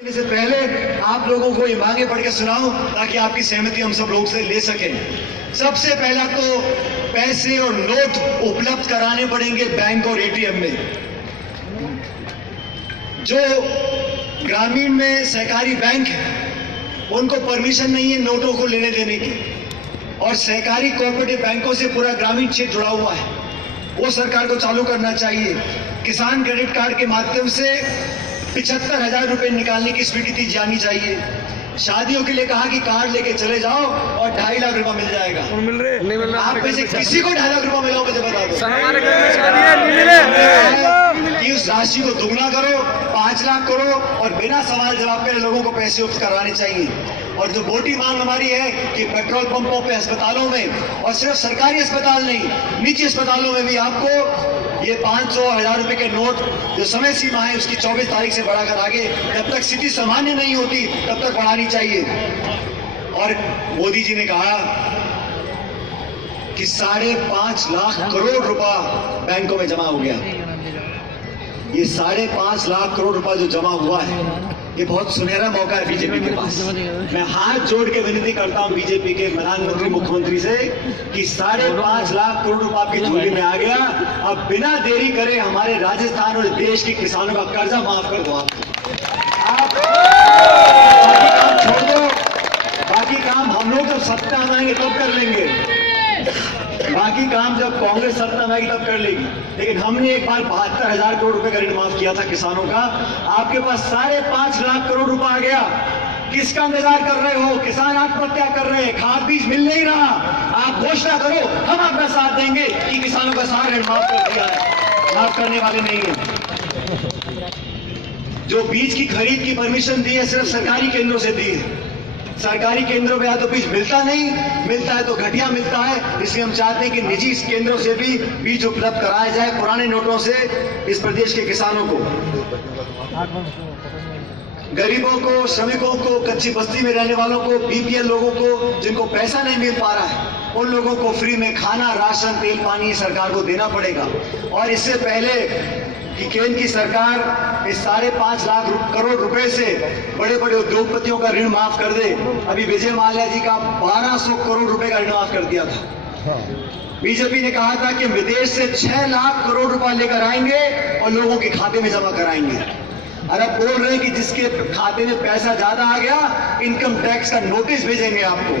से पहले आप लोगों को ये मांगे पढ़ के सुनाऊं ताकि आपकी सहमति हम सब लोग से ले सकें। सबसे पहला तो पैसे और नोट उपलब्ध कराने पड़ेंगे बैंक और एटीएम में। जो ग्रामीण में सहकारी बैंक है उनको परमिशन नहीं है नोटों को लेने देने की, और सहकारी कोऑपरेटिव बैंकों से पूरा ग्रामीण क्षेत्र जुड़ा हुआ है, वो सरकार को चालू करना चाहिए। किसान क्रेडिट कार्ड के माध्यम से 75,000 रुपए निकालने की स्वीकृति जानी चाहिए। शादियों के लिए कहा कि कार्ड लेके चले जाओ और 2.5 लाख रुपए मिल जाएगा। नहीं मिल रहा। आप में से किसी को 2.5 लाख रुपए मिला मुझे बता दो। हमारे घर में शादी है, नहीं मिले। कि उस राशि को दुगना करो, 5 लाख करो और बिना सवाल जवाब के लोगों को पैसे उपलब्ध करवाने चाहिए। और जो मोटी मांग हमारी है कि पेट्रोल पंपों पे, अस्पतालों में, और सिर्फ सरकारी अस्पताल नहीं, निजी अस्पतालों में भी आपको ये 500,000 रुपए के नोट जो समय सीमा है उसकी 24 तारीख से बढ़ाकर आगे, जब तक स्थिति सामान्य नहीं होती तब तक बढ़ानी चाहिए। और मोदी जी ने कहा कि 5.5 लाख करोड़ रुपया बैंकों में जमा हो गया। ये 5.5 लाख करोड़ रुपया जो जमा हुआ है, ये बहुत सुनहरा मौका है बीजेपी के पास। मैं हाथ जोड़ के विनती करता हूं बीजेपी के प्रधानमंत्री, मुख्यमंत्री से कि 5.5 लाख करोड़ रुपया आपकी झोली में आ गया। अब बिना देरी करे हमारे राजस्थान और देश के किसानों का कर्जा माफ कर दो। आप काम छोड़ दो, बाकी काम हम लोग जब सत्ता में आएंगे तब कर लेंगे। बाकी काम जब कांग्रेस सत्ता में आएगी तब कर लेगी। लेकिन हमने एक बार 72,000 करोड़ रुपए का ऋण माफ किया था किसानों का। आपके पास 5.5 लाख करोड़ रुपए आ गया। किसका इंतजार कर रहे हो? किसान आत्महत्या कर रहे हैं, खाद बीज मिल नहीं रहा। आप घोषणा करो, हम आपका साथ देंगे कि किसानों का सारा ऋण माफ कर दिया है। माफ करने वाले नहीं है। जो बीज की खरीद की परमिशन दी है सिर्फ सरकारी केंद्रों से दी है। सरकारी केंद्रों पे या तो बीज मिलता नहीं, मिलता है तो घटिया मिलता है। इसलिए हम चाहते हैं कि निजी केंद्रों से भी बीज उपलब्ध कराया जाए पुराने नोटों से इस प्रदेश के किसानों को, गरीबों को, श्रमिकों को, कच्ची बस्ती में रहने वालों को, बीपीएल लोगों को जिनको पैसा नहीं मिल पा रहा है, उन लोगों को फ्री में खाना, राशन, तेल, पानी सरकार को देना पड़ेगा। और इससे पहले कि केंद्र की सरकार इस 5.5 लाख करोड़ रुपए से बड़े बड़े उद्योगपतियों का ऋण माफ कर दे, अभी विजय माल्या जी का 1200 करोड़ रुपए का ऋण माफ कर दिया था। बीजेपी ने कहा था कि विदेश से 6 लाख करोड़ रुपए लेकर आएंगे और लोगों के खाते में जमा कराएंगे। और अब बोल रहे हैं कि जिसके खाते में पैसा ज्यादा आ गया इनकम टैक्स का नोटिस भेजेंगे आपको।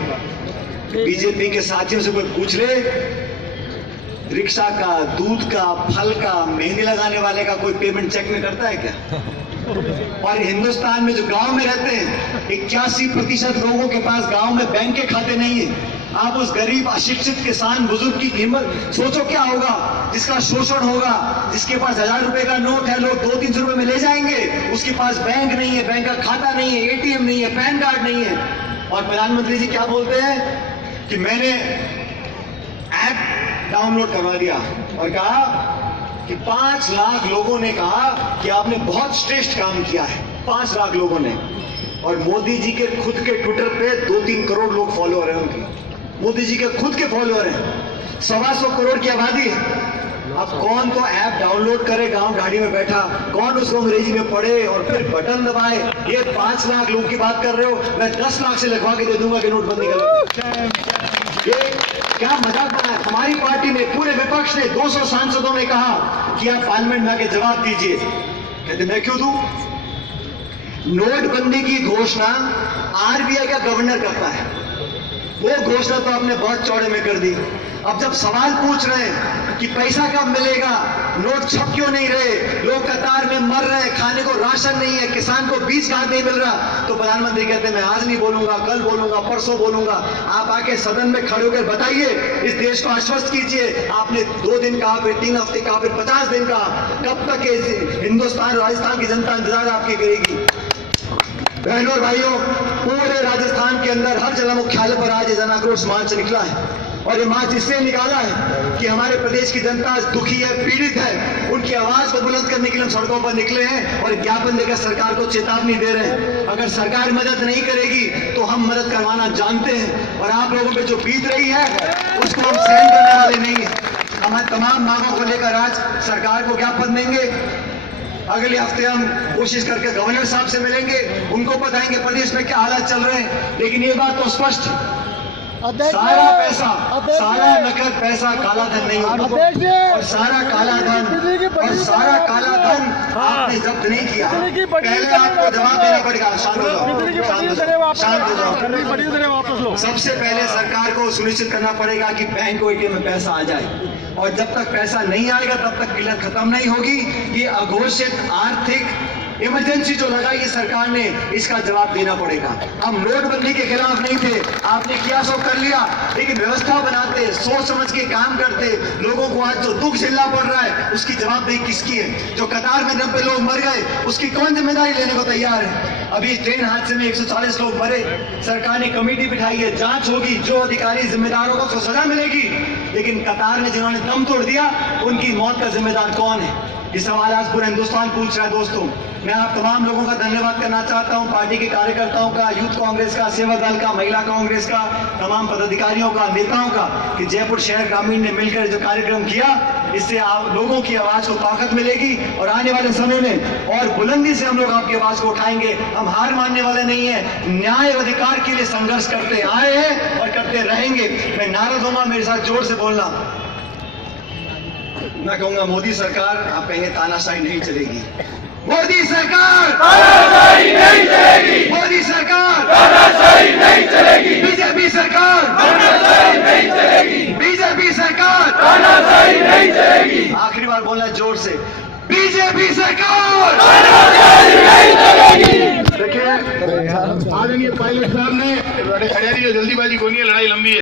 बीजेपी के साथियों से कोई पूछ ले, रिक्शा का, दूध का, फल का, मेहंदी लगाने वाले का कोई पेमेंट चेक में करता है क्या? और हिंदुस्तान में जो गांव में रहते हैं 81% लोगों के पास गांव में बैंक के खाते नहीं है। आप उस गरीब, अशिक्षित किसान, बुजुर्ग की कीमत सोचो क्या होगा, जिसका शोषण होगा, जिसके पास 1,000 रुपए का नोट है लोग 200-300 रुपए में ले जाएंगे, उसके पास बैंक नहीं है, बैंक का खाता नहीं है, एटीएम नहीं है, पैन कार्ड नहीं है। और प्रधानमंत्री जी क्या बोलते हैं कि मैंने ऐप डाउनलोड करवा दिया और कहा कि 5 लाख लोगों ने कहा कि आपने बहुत श्रेष्ठ काम किया है। 5 लाख लोगों ने। और मोदी जी के खुद के ट्विटर पे 2-3 करोड़ लोग फॉलोअर हैं उनके। मोदी जी के खुद के फॉलोअर हैं। 125 करोड़ की आबादी है। अब कौन तो ऐप डाउनलोड करे गांव ढाड़ी में बैठा, कौन उसको अंग्रेजी में पढ़े और फिर बटन दबाए। ये 5 लाख लोगों की बात कर रहे हो, मैं 10 लाख से लिखवा के दे दूंगा कि नोटबंदी कर। ये क्या मजाक बना है? हमारी पार्टी ने, पूरे विपक्ष ने, 200 सांसदों ने कहा कि आप पार्लियामेंट में आके जवाब दीजिए। कहते मैं क्यों दूं? नोटबंदी की घोषणा आरबीआई का गवर्नर करता है। वो घोषणा तो आपने बहुत चौड़े में कर दी। अब जब सवाल पूछ रहे हैं कि पैसा कब मिलेगा, नोट छप क्यों नहीं रहे, लोग कतार में मर रहे हैं, खाने को राशन नहीं है, किसान को बीज खाद नहीं मिल रहा, तो प्रधानमंत्री कहते हैं मैं आज नहीं बोलूंगा, कल बोलूंगा, परसों बोलूंगा। आप आके सदन में खड़े होकर बताइए, इस देश को आश्वस्त कीजिए। आपने 2 दिन कहा, फिर 3 हफ्ते कहा, फिर 50 दिन कहा। कब तक हिंदुस्तान, राजस्थान की जनता इंतजार आपकी करेगी? बहनों और भाइयों, पूरे राजस्थान के अंदर हर जिला मुख्यालय पर आज जन आक्रोश मार्च निकला है। और ये मार्च इसलिए निकाला है कि हमारे प्रदेश की जनता दुखी है, पीड़ित है। उनकी आवाज को बुलंद करने के लिए हम सड़कों पर निकले हैं और ज्ञापन देकर सरकार को चेतावनी दे रहे हैं। अगर सरकार मदद नहीं करेगी तो हम मदद करवाना जानते हैं, और आप लोगों पे जो बीत रही है उसको हम सहन करने वाले नहीं है। हमारे तमाम मांगों को लेकर आज सरकार को ज्ञापन देंगे। अगले हफ्ते हम कोशिश करके गवर्नर साहब से मिलेंगे, उनको बताएंगे प्रदेश में क्या हालात चल रहे हैं। लेकिन ये बात तो स्पष्ट है, सारा पैसा, सारा नकद पैसा काला धन नहीं होगा, और सारा काला धन आपने जब्त नहीं किया। पहले आपको जवाब देना पड़ेगा। शांत हो जाओ, शांत हो जाओ। सबसे पहले सरकार को सुनिश्चित करना पड़ेगा कि बैंक को एटीएम में पैसा आ जाए, और जब तक पैसा नहीं आएगा तब तक किल्लत खत्म नहीं होगी। ये अघोषित आर्थिक इमरजेंसी जो लगाई है सरकार ने, इसका जवाब देना पड़ेगा। हम नोटबंदी के खिलाफ नहीं थे, आपने किया सो कर लिया, लेकिन व्यवस्था बनाते, सोच समझ के काम करते, लोगों को आज जो दुख झेलना पड़ रहा है उसकी जवाबदेही किसकी है? जो कतार में 90 लोग मर गए, उसकी कौन जिम्मेदारी लेने को तैयार है? अभी ट्रेन हादसे में 140 लोग मरे, सरकार ने कमेटी बिठाई है, जांच होगी, जो अधिकारी जिम्मेदार होगा उसको सजा मिलेगी। लेकिन कतार में जिन्होंने दम तोड़ दिया, उनकी मौत का जिम्मेदार कौन है? ये सवाल आज पूरा हिंदुस्तान पूछ रहा है। दोस्तों, मैं आप तमाम लोगों का धन्यवाद करना चाहता हूं, पार्टी के कार्यकर्ताओं का, यूथ कांग्रेस का, सेवा दल का, महिला कांग्रेस का, तमाम पदाधिकारियों का, नेताओं का, कि जयपुर शहर ग्रामीण ने मिलकर जो कार्यक्रम किया, इससे लोगों की आवाज को ताकत मिलेगी, और आने वाले समय में और बुलंदी से हम लोग आपकी आवाज को उठाएंगे। हम हार मानने वाले नहीं है, न्याय और अधिकार के लिए संघर्ष करते आए हैं और करते रहेंगे। मैं नारा दूंगा, मेरे साथ जोर से बोलना। मैं कहूंगा मोदी सरकार, आप कहेंगे तानाशाही नहीं चलेगी। मोदी सरकार तानाशाही नहीं चलेगी, मोदी सरकार तानाशाही नहीं चलेगी, बीजेपी सरकार तानाशाही नहीं चलेगी, बीजेपी सरकार तानाशाही नहीं चलेगी। आखिरी बार बोलना जोर से, बीजेपी सरकार तानाशाही नहीं चलेगी। देखिए, आदरणीय पायलट साहब ने जल्दीबाजी को नहीं है, लड़ाई लंबी है।